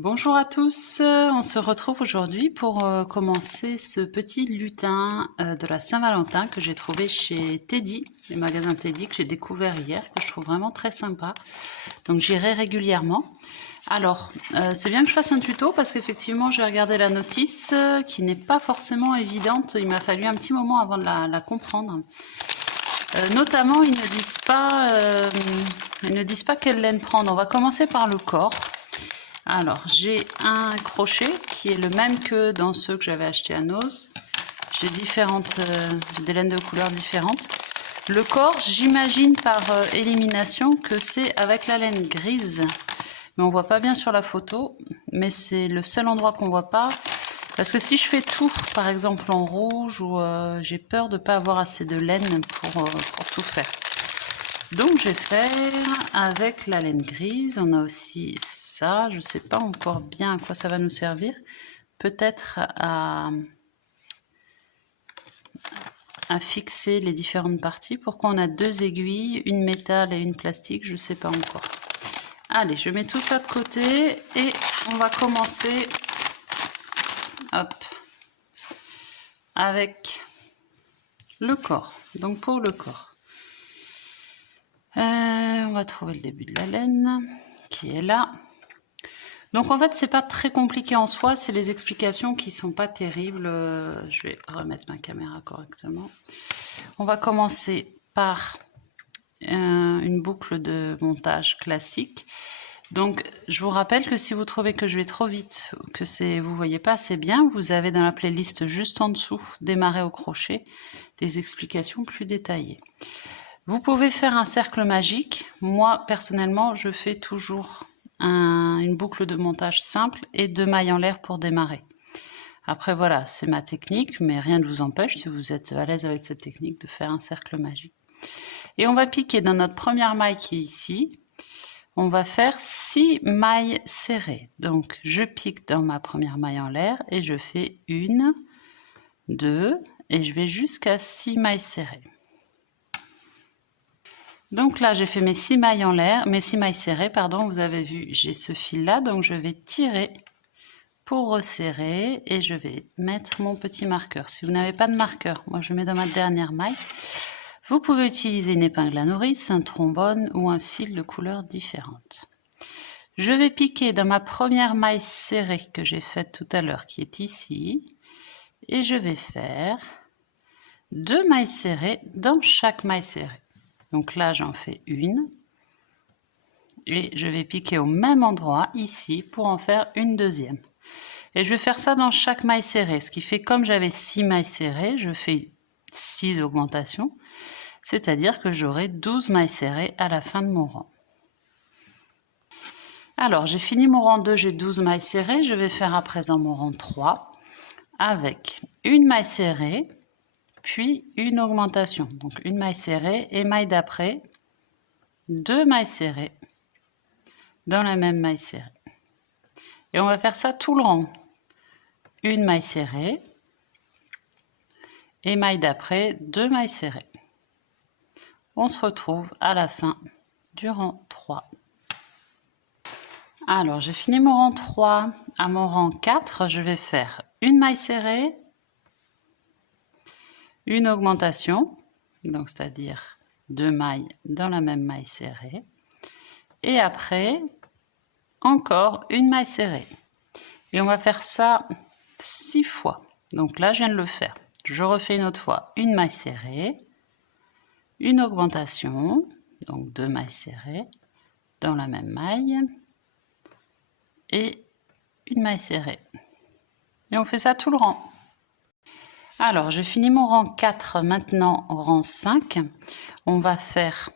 Bonjour à tous, on se retrouve aujourd'hui pour commencer ce petit lutin de la Saint-Valentin que j'ai trouvé chez Teddy, les magasins Teddy que j'ai découvert hier, que je trouve vraiment très sympa. Donc j'irai régulièrement. Alors, c'est bien que je fasse un tuto parce qu'effectivement j'ai regardé la notice qui n'est pas forcément évidente. Il m'a fallu un petit moment avant de la comprendre. Notamment, ils ne disent pas quelle laine prendre. On va commencer par le corps. Alors, j'ai un crochet qui est le même que dans ceux que j'avais achetés à Nose. J'ai des laines de couleurs différentes. Le corps, j'imagine par élimination que c'est avec la laine grise. Mais on voit pas bien sur la photo. Mais c'est le seul endroit qu'on voit pas. Parce que si je fais tout, par exemple en rouge, ou j'ai peur de ne pas avoir assez de laine pour tout faire. Donc je vais faire avec la laine grise. On a aussi ça, je ne sais pas encore bien à quoi ça va nous servir. Peut-être à fixer les différentes parties. Pourquoi on a deux aiguilles, une métal et une plastique, je ne sais pas encore. Allez, je mets tout ça de côté et on va commencer avec le corps. Donc pour le corps. On va trouver le début de la laine qui est là. Donc en fait c'est pas très compliqué en soi, c'est les explications qui sont pas terribles. Je vais remettre ma caméra correctement. On va commencer par une boucle de montage classique. Donc je vous rappelle que si vous trouvez que je vais trop vite, que vous voyez pas assez bien, vous avez dans la playlist juste en dessous démarrer au crochet des explications plus détaillées. Vous pouvez faire un cercle magique. Moi, personnellement, je fais toujours une boucle de montage simple et 2 mailles en l'air pour démarrer. Après, voilà, c'est ma technique, mais rien ne vous empêche, si vous êtes à l'aise avec cette technique, de faire un cercle magique. Et on va piquer dans notre première maille qui est ici. On va faire 6 mailles serrées. Donc, je pique dans ma première maille en l'air et je fais 1, 2, et je vais jusqu'à 6 mailles serrées. Donc là, j'ai fait mes 6 mailles en l'air, mes 6 mailles serrées, pardon, vous avez vu, j'ai ce fil là, donc je vais tirer pour resserrer et je vais mettre mon petit marqueur. Si vous n'avez pas de marqueur, moi je mets dans ma dernière maille. Vous pouvez utiliser une épingle à nourrice, un trombone ou un fil de couleurs différentes. Je vais piquer dans ma première maille serrée que j'ai faite tout à l'heure, qui est ici, et je vais faire 2 mailles serrées dans chaque maille serrée. Donc là, j'en fais une et je vais piquer au même endroit ici pour en faire une deuxième. Et je vais faire ça dans chaque maille serrée, ce qui fait comme j'avais 6 mailles serrées, je fais 6 augmentations, c'est-à-dire que j'aurai 12 mailles serrées à la fin de mon rang. Alors, j'ai fini mon rang 2, j'ai 12 mailles serrées, je vais faire à présent mon rang 3 avec une maille serrée, puis une augmentation, donc une maille serrée et maille d'après, 2 mailles serrées dans la même maille serrée. Et on va faire ça tout le rang. Une maille serrée et maille d'après, 2 mailles serrées. On se retrouve à la fin du rang 3. Alors, j'ai fini mon rang 3. À mon rang 4, je vais faire une maille serrée, une augmentation, donc c'est-à-dire 2 mailles dans la même maille serrée, et après encore une maille serrée. Et on va faire ça 6 fois. Donc là, je viens de le faire. Je refais une autre fois une maille serrée, une augmentation, donc 2 mailles serrées dans la même maille, et une maille serrée. Et on fait ça tout le rang. Alors, j'ai fini mon rang 4, maintenant au rang 5. On va faire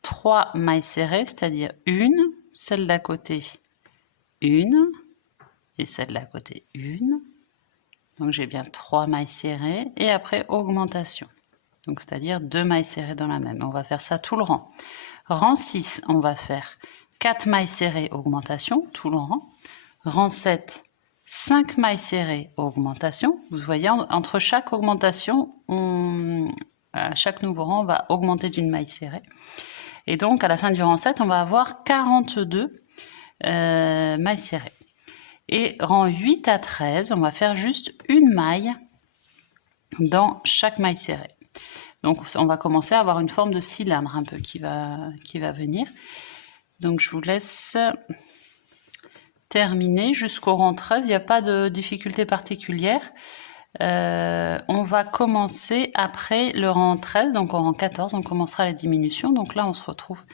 3 mailles serrées, c'est-à-dire une, celle d'à côté, une, et celle d'à côté, une. Donc, j'ai bien 3 mailles serrées, et après, augmentation. Donc, c'est-à-dire 2 mailles serrées dans la même. On va faire ça tout le rang. Rang 6, on va faire 4 mailles serrées, augmentation, tout le rang. Rang 7, 5 mailles serrées, augmentation. Vous voyez, entre chaque augmentation, à chaque nouveau rang, on va augmenter d'une maille serrée. Et donc, à la fin du rang 7, on va avoir 42 mailles serrées. Et rang 8 à 13, on va faire juste une maille dans chaque maille serrée. Donc on va commencer à avoir une forme de cylindre un peu qui va venir. Donc je vous laisse terminer jusqu'au rang 13, il n'y a pas de difficulté particulière. On va commencer après le rang 13, donc au rang 14, on commencera les diminutions. Donc là, on se retrouve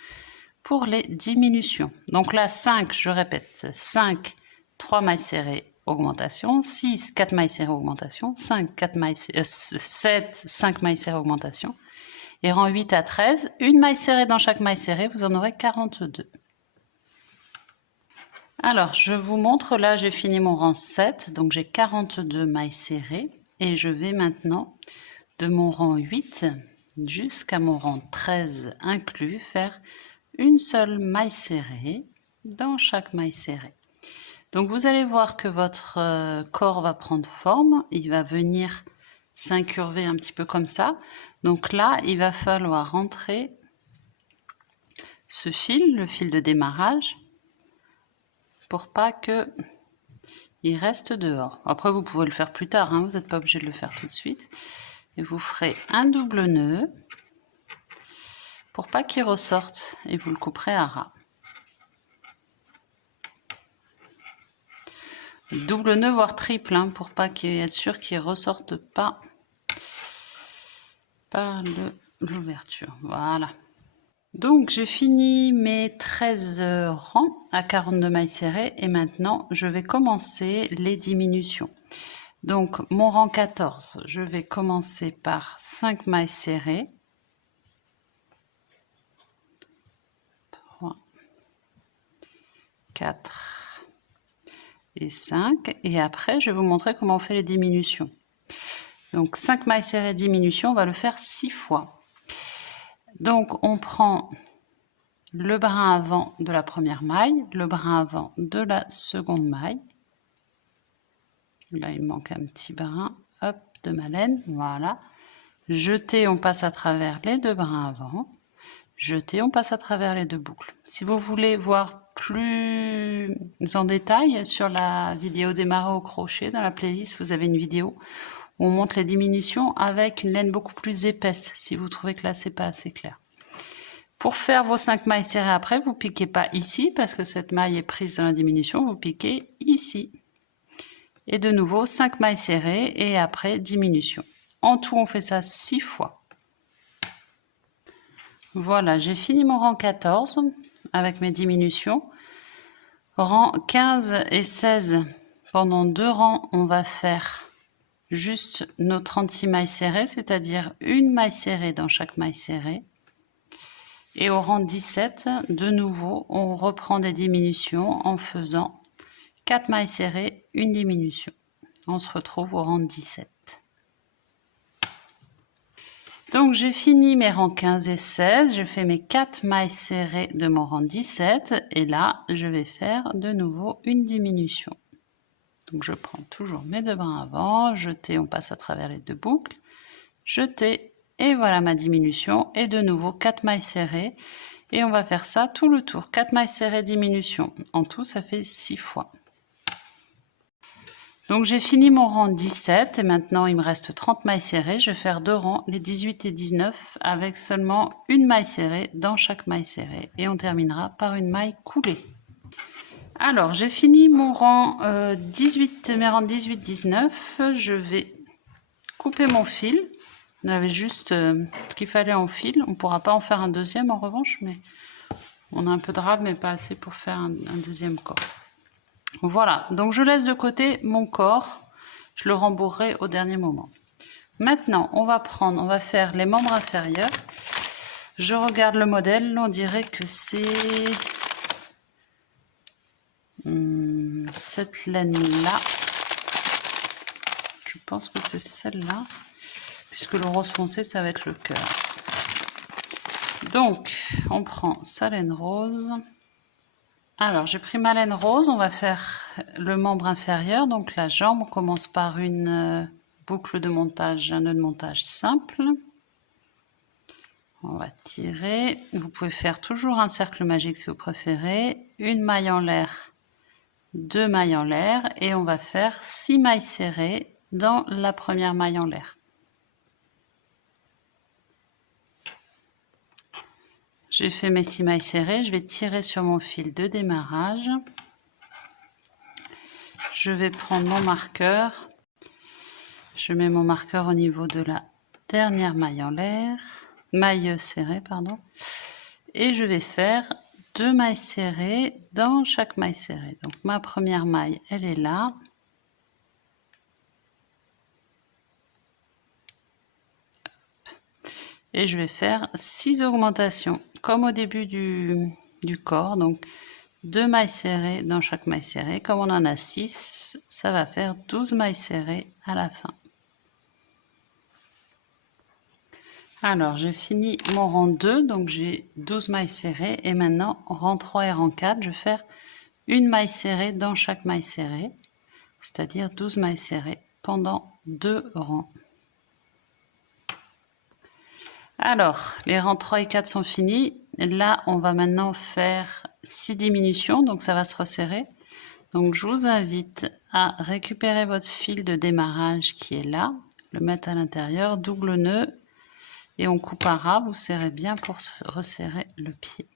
pour les diminutions. Donc là, 5, je répète, 5, 3 mailles serrées, augmentation, 6, 4 mailles serrées, augmentation, 5, 4 mailles, 7, 5 mailles serrées, augmentation. Et rang 8 à 13, une maille serrée dans chaque maille serrée, vous en aurez 42. Alors, je vous montre, là j'ai fini mon rang 7, donc j'ai 42 mailles serrées. Et je vais maintenant, de mon rang 8 jusqu'à mon rang 13 inclus, faire une seule maille serrée dans chaque maille serrée. Donc vous allez voir que votre corps va prendre forme, il va venir s'incurver un petit peu comme ça. Donc là, il va falloir rentrer ce fil, le fil de démarrage, pour pas que il reste dehors. Après, vous pouvez le faire plus tard, hein, vous n'êtes pas obligé de le faire tout de suite. Et vous ferez un double nœud pour pas qu'il ressorte et vous le couperez à ras. Double nœud voire triple, hein, pour pas être sûr qu'il ne ressorte pas par l'ouverture. Voilà. Donc j'ai fini mes 13 rangs à 42 mailles serrées et maintenant je vais commencer les diminutions. Donc mon rang 14, je vais commencer par 5 mailles serrées. 3, 4 et 5. Et après je vais vous montrer comment on fait les diminutions. Donc 5 mailles serrées diminution, on va le faire 6 fois. Donc on prend le brin avant de la première maille, le brin avant de la seconde maille. Là il manque un petit brin, hop, de ma laine, voilà. Jeter, on passe à travers les deux brins avant. Jeter, on passe à travers les deux boucles. Si vous voulez voir plus en détail sur la vidéo démarrer au crochet, dans la playlist, vous avez une vidéo où on montre les diminutions avec une laine beaucoup plus épaisse, si vous trouvez que là, c'est pas assez clair. Pour faire vos 5 mailles serrées après, vous piquez pas ici, parce que cette maille est prise dans la diminution, vous piquez ici. Et de nouveau, 5 mailles serrées, et après, diminution. En tout, on fait ça 6 fois. Voilà, j'ai fini mon rang 14 avec mes diminutions. Rang 15 et 16, pendant 2 rangs, on va faire juste nos 36 mailles serrées, c'est-à-dire une maille serrée dans chaque maille serrée. Et au rang 17, de nouveau, on reprend des diminutions en faisant 4 mailles serrées, une diminution. On se retrouve au rang 17. Donc j'ai fini mes rangs 15 et 16, j'ai fait mes 4 mailles serrées de mon rang 17 et là je vais faire de nouveau une diminution. Donc je prends toujours mes deux brins avant, jeter, on passe à travers les deux boucles, jeter et voilà ma diminution et de nouveau 4 mailles serrées et on va faire ça tout le tour, 4 mailles serrées, diminution. En tout ça fait 6 fois. Donc j'ai fini mon rang 17 et maintenant il me reste 30 mailles serrées. Je vais faire 2 rangs, les 18 et 19 avec seulement une maille serrée dans chaque maille serrée. Et on terminera par une maille coulée. Alors j'ai fini mon rang 18, mes rangs 18-19. Je vais couper mon fil. On avait juste ce qu'il fallait en fil. On ne pourra pas en faire un deuxième en revanche, mais on a un peu de rab mais pas assez pour faire un deuxième corps. Voilà, donc je laisse de côté mon corps, je le rembourrerai au dernier moment. Maintenant, on va faire les membres inférieurs. Je regarde le modèle, on dirait que c'est cette laine-là. Je pense que c'est celle-là, puisque le rose foncé, ça va être le cœur. Donc, on prend sa laine rose. Alors, j'ai pris ma laine rose, on va faire le membre inférieur, donc la jambe. On commence par une boucle de montage, un nœud de montage simple. On va tirer. Vous pouvez faire toujours un cercle magique si vous préférez. Une maille en l'air 2 mailles en l'air et on va faire 6 mailles serrées dans la première maille en l'air. J'ai fait mes 6 mailles serrées, je vais tirer sur mon fil de démarrage. Je vais prendre mon marqueur. Je mets mon marqueur au niveau de la dernière maille en l'air, maille serrée, pardon. Et je vais faire 2 mailles serrées dans chaque maille serrée. Donc ma première maille, elle est là. Et je vais faire 6 augmentations, comme au début du corps. Donc 2 mailles serrées dans chaque maille serrée. Comme on en a 6, ça va faire 12 mailles serrées à la fin. Alors, j'ai fini mon rang 2, donc j'ai 12 mailles serrées. Et maintenant, rang 3 et rang 4, je vais faire une maille serrée dans chaque maille serrée, c'est-à-dire 12 mailles serrées pendant 2 rangs. Alors, les rangs 3 et 4 sont finis. Là, on va maintenant faire 6 diminutions, donc ça va se resserrer. Donc, je vous invite à récupérer votre fil de démarrage qui est là, le mettre à l'intérieur, double nœud, et on coupe à ras, vous serrez bien pour resserrer le pied.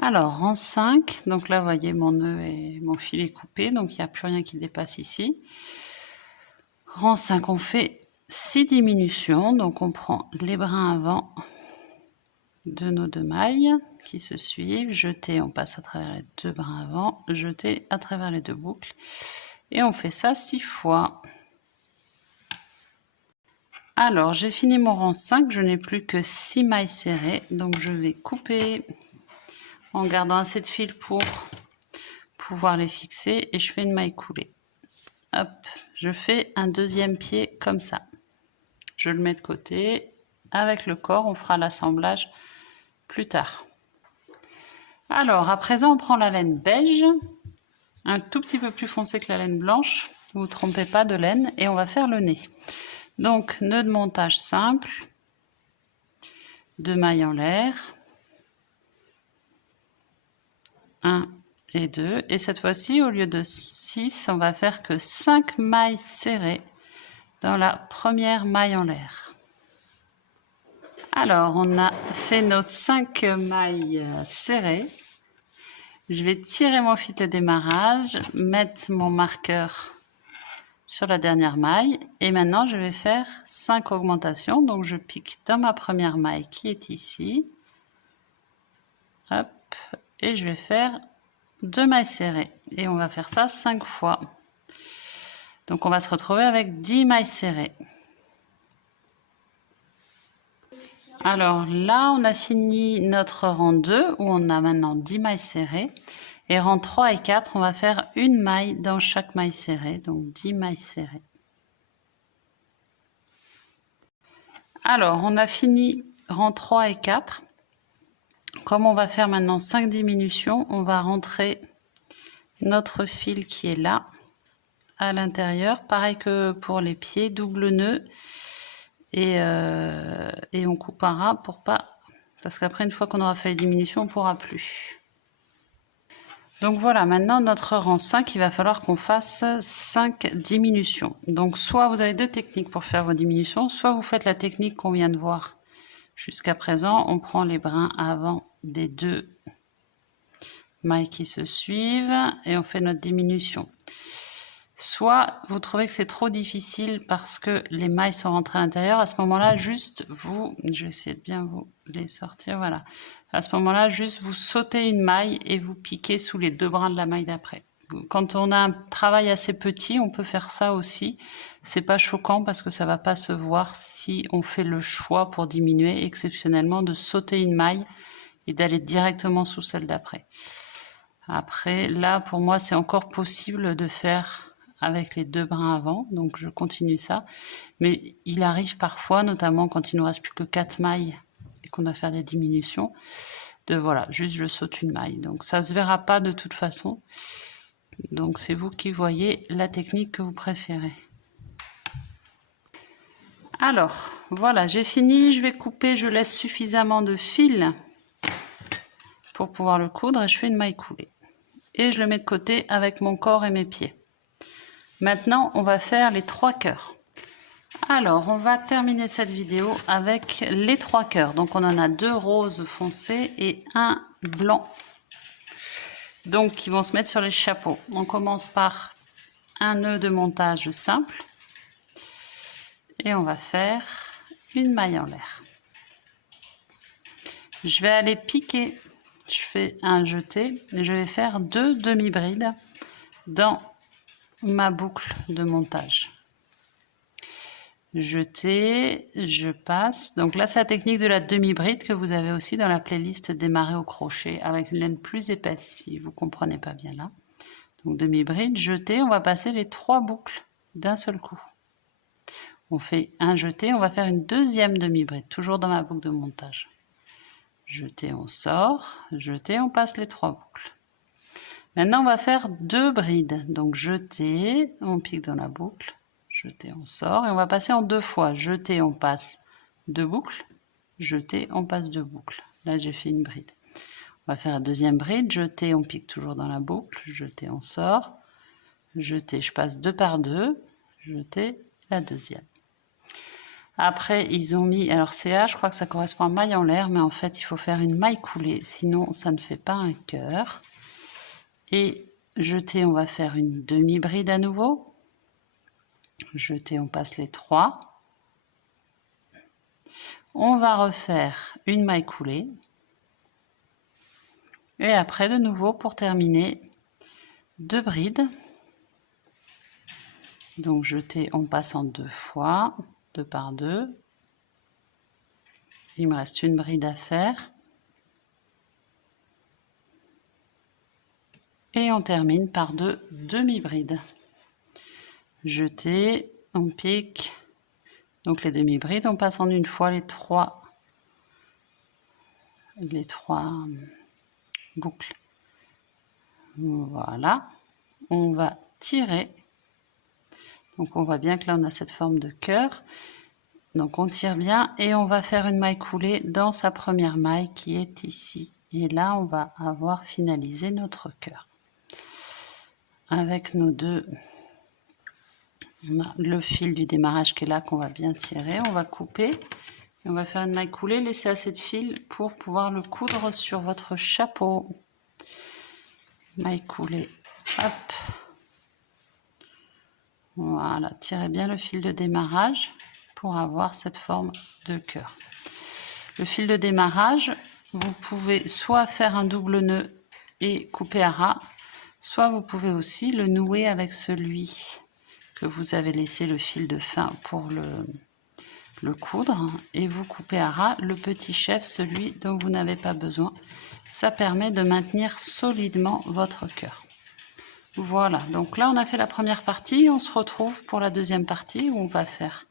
Alors, rang 5, donc là, vous voyez, mon nœud et mon fil est coupé, donc il n'y a plus rien qui dépasse ici. Rang 5, on fait 6 diminutions, donc on prend les brins avant de nos 2 mailles qui se suivent, jeter, on passe à travers les 2 brins avant, jeter à travers les 2 boucles, et on fait ça 6 fois. Alors, j'ai fini mon rang 5, je n'ai plus que 6 mailles serrées, donc je vais couper en gardant assez de fil pour pouvoir les fixer et je fais une maille coulée. Hop, je fais un deuxième pied comme ça. Je le mets de côté. Avec le corps, on fera l'assemblage plus tard. Alors, à présent, on prend la laine beige, un tout petit peu plus foncé que la laine blanche. Ne vous trompez pas de laine et on va faire le nez. Donc, nœud de montage simple, 2 mailles en l'air, 1 et 2. Et cette fois-ci, au lieu de 6, on va faire que 5 mailles serrées dans la première maille en l'air. Alors, on a fait nos 5 mailles serrées. Je vais tirer mon fil de démarrage, mettre mon marqueur sur la dernière maille et maintenant je vais faire 5 augmentations. Donc je pique dans ma première maille qui est ici. Hop, et je vais faire 2 mailles serrées et on va faire ça 5 fois. Donc on va se retrouver avec 10 mailles serrées. Alors là, on a fini notre rang 2 où on a maintenant 10 mailles serrées. Et rang 3 et 4, on va faire une maille dans chaque maille serrée, donc 10 mailles serrées. Alors, on a fini rang 3 et 4. Comme on va faire maintenant 5 diminutions, on va rentrer notre fil qui est là, à l'intérieur. Pareil que pour les pieds, double nœud. Et on coupe un ras pour pas... Parce qu'après, une fois qu'on aura fait les diminutions, on ne pourra plus. Donc voilà, maintenant notre rang 5, il va falloir qu'on fasse 5 diminutions. Donc soit vous avez 2 techniques pour faire vos diminutions, soit vous faites la technique qu'on vient de voir jusqu'à présent. On prend les brins avant des 2 mailles qui se suivent et on fait notre diminution. Soit vous trouvez que c'est trop difficile parce que les mailles sont rentrées à l'intérieur. À ce moment-là, juste vous, je vais essayer de bien vous les sortir, voilà. À ce moment-là, juste vous sautez une maille et vous piquez sous les 2 brins de la maille d'après. Quand on a un travail assez petit, on peut faire ça aussi. C'est pas choquant parce que ça va pas se voir si on fait le choix pour diminuer exceptionnellement de sauter une maille et d'aller directement sous celle d'après. Après, là, pour moi, c'est encore possible de faire avec les 2 brins avant, donc je continue ça. Mais il arrive parfois, notamment quand il nous reste plus que 4 mailles et qu'on doit faire des diminutions, de voilà, juste je saute une maille. Donc ça se verra pas de toute façon. Donc c'est vous qui voyez la technique que vous préférez. Alors, voilà, j'ai fini, je vais couper, je laisse suffisamment de fil pour pouvoir le coudre et je fais une maille coulée. et je le mets de côté avec mon corps et mes pieds. Maintenant, on va faire les 3 cœurs. Alors, on va terminer cette vidéo avec les 3 cœurs. Donc, on en a 2 roses foncés et 1 blanc. Donc, qui vont se mettre sur les chapeaux. On commence par un nœud de montage simple. Et on va faire une maille en l'air. Je vais aller piquer. Je fais un jeté. Je vais faire 2 demi-brides dans ma boucle de montage. Jeter, je passe. Donc là, c'est la technique de la demi-bride que vous avez aussi dans la playlist démarrer au crochet avec une laine plus épaisse si vous ne comprenez pas bien là. Donc demi-bride, jeter, on va passer les 3 boucles d'un seul coup. On fait un jeté, on va faire une deuxième demi-bride, toujours dans ma boucle de montage. Jeter, on sort, jeter, on passe les 3 boucles. Maintenant, on va faire 2 brides. Donc jeter, on pique dans la boucle. Jeter, on sort et on va passer en 2 fois. Jeter, on passe 2 boucles. Jeter, on passe 2 boucles. Là, j'ai fait une bride. On va faire la deuxième bride. Jeter, on pique toujours dans la boucle. Jeter, on sort. Jeter, je passe 2 par 2. Jeter, la deuxième. Après, ils ont mis, alors CA, je crois que ça correspond à maille en l'air, mais en fait, il faut faire une maille coulée, sinon ça ne fait pas un cœur. Et jeter, on va faire une demi-bride à nouveau. Jeter, on passe les 3. On va refaire une maille coulée. Et après, de nouveau, pour terminer, 2 brides. Donc, jeter, on passe en 2 fois, 2 par 2. Il me reste une bride à faire. Et on termine par 2 demi-brides. Jeter, on pique. Donc les demi-brides, on passe en une fois les 3 boucles. Voilà. On va tirer. Donc on voit bien que là on a cette forme de cœur. Donc on tire bien et on va faire une maille coulée dans sa première maille qui est ici. Et là on va avoir finalisé notre cœur. Avec nos 2, on a le fil du démarrage qui est là qu'on va bien tirer. On va couper et on va faire une maille coulée. Laissez assez de fil pour pouvoir le coudre sur votre chapeau. Maille coulée, hop. Voilà, tirez bien le fil de démarrage pour avoir cette forme de cœur. Le fil de démarrage, vous pouvez soit faire un double nœud et couper à ras, soit vous pouvez aussi le nouer avec celui que vous avez laissé le fil de fin pour le coudre et vous coupez à ras le petit chef, celui dont vous n'avez pas besoin. Ça permet de maintenir solidement votre cœur. Voilà, donc là on a fait la première partie, on se retrouve pour la deuxième partie où on va faire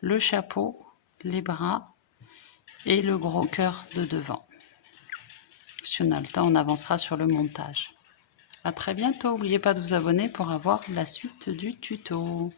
le chapeau, les bras et le gros cœur de devant. Si on a le temps, on avancera sur le montage. À très bientôt, n'oubliez pas de vous abonner pour avoir la suite du tuto.